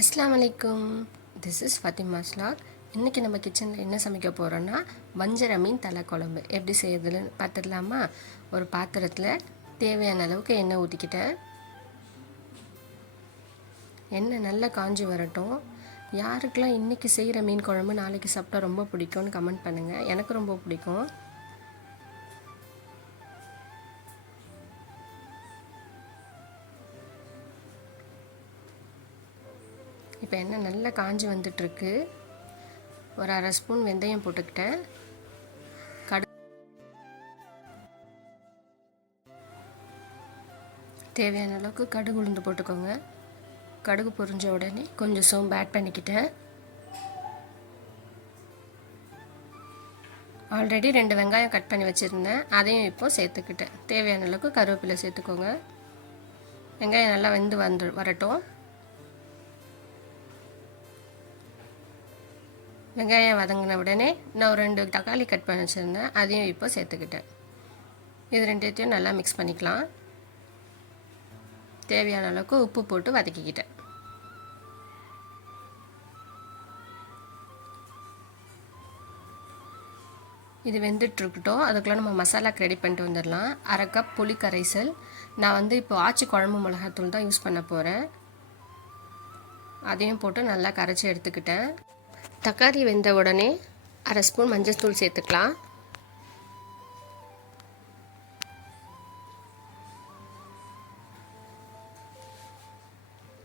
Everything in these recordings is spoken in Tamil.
அஸ்ஸலாமு அலைக்கும். திஸ் இஸ் ஃபாத்திமா ஸ்லாக். இன்றைக்கி நம்ம கிச்சனில் என்ன சமைக்க போகிறோன்னா வஞ்சர மீன் தலை குழம்பு எப்படி செய்யுதுன்னு பார்த்துடலாமா. ஒரு பாத்திரத்தில் தேவையான அளவுக்கு எண்ணெய் ஊற்றிக்கிட்டேன். எண்ணெய் நல்லா காஞ்சி வரட்டும். யாருக்கெல்லாம் இன்றைக்கி செய்கிற மீன் குழம்பு நாளைக்கு சாப்பிட்டா ரொம்ப பிடிக்கும்னு கமெண்ட் பண்ணுங்கள். எனக்கு ரொம்ப பிடிக்கும். இப்போ எண்ணெய் நல்லா காஞ்சி வந்துட்டுருக்கு. ஒரு அரை ஸ்பூன் வெந்தயம் போட்டுக்கிட்டேன். தேவையான அளவுக்கு கடுகு உளுந்து போட்டுக்கோங்க. கடுகு பொரிஞ்ச உடனே கொஞ்சம் சோம்பு ஆட் பண்ணிக்கிட்டேன். ஆல்ரெடி 2 வெங்காயம் கட் பண்ணி வச்சுருந்தேன், அதையும் இப்போ சேர்த்துக்கிட்டேன். தேவையான அளவுக்கு கருவேப்பிலை சேர்த்துக்கோங்க. வெங்காயம் நல்லா வெந்து வரட்டும். வெங்காயம் வதங்கின உடனே நான் ஒரு 2 தக்காளி கட் பண்ணி வச்சுருந்தேன், அதையும் இப்போ சேர்த்துக்கிட்டேன். இது ரெண்டுத்தையும் நல்லா மிக்ஸ் பண்ணிக்கலாம். தேவையான அளவுக்கு உப்பு போட்டு வதக்கிக்கிட்டேன். இது வெந்துட்டுருக்கட்டும். அதுக்குள்ளே நம்ம மசாலாக்கு ரெடி பண்ணிட்டு வந்துடலாம். அரை கப் புளி கரைசல். நான் இப்போ ஆச்சி குழம்பு மிளகாத்தூள் தான் யூஸ் பண்ண போகிறேன். அதையும் போட்டு நல்லா கரைச்சி எடுத்துக்கிட்டேன். தக்காளி வெந்த உடனே அரை ஸ்பூன் மஞ்சள் தூள் சேர்த்துக்கலாம்.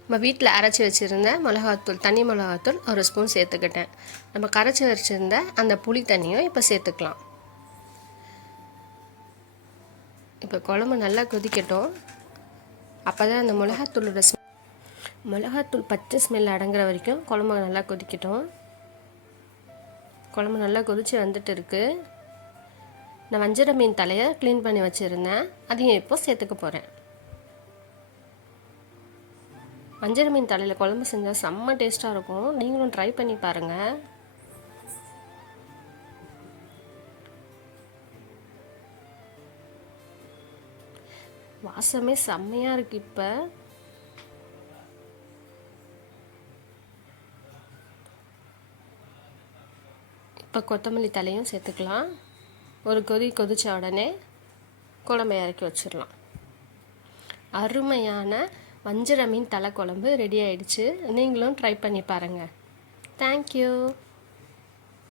நம்ம வீட்டில் அரைச்சி வச்சுருந்த மிளகாத்தூள், தனி மிளகாத்தூள் ஒரு ஸ்பூன் சேர்த்துக்கிட்டேன். நம்ம கரைச்சி வச்சுருந்த அந்த புளி தண்ணியும் இப்போ சேர்த்துக்கலாம். இப்போ குழம்பு நல்லா கொதிக்கட்டும். அப்போ தான் அந்த மிளகாத்தூள் பச்சை ஸ்மெல் அடங்குற வரைக்கும் குழம்பு நல்லா கொதிக்கட்டும். குழம்பு நல்லா கொதித்து வந்துட்டு இருக்குது. நான் வஞ்சர மீன் தலையை க்ளீன் பண்ணி வச்சுருந்தேன், அதையும் இப்போ சேர்த்துக்க போகிறேன். வஞ்சர மீன் தலையில் குழம்பு செஞ்சால் செம்ம டேஸ்ட்டாக இருக்கும். நீங்களும் ட்ரை பண்ணி பாருங்கள். வாசமே செம்மையாக இருக்குது. இப்போ கொத்தமல்லி தலையும் சேர்த்துக்கலாம். ஒரு கொதித்த உடனே குழம்பை இறக்கி வச்சிடலாம். அருமையான வஞ்சர மீன் தலை குழம்பு ரெடி ஆயிடுச்சு. நீங்களும் ட்ரை பண்ணி பாருங்கள். தேங்க்யூ.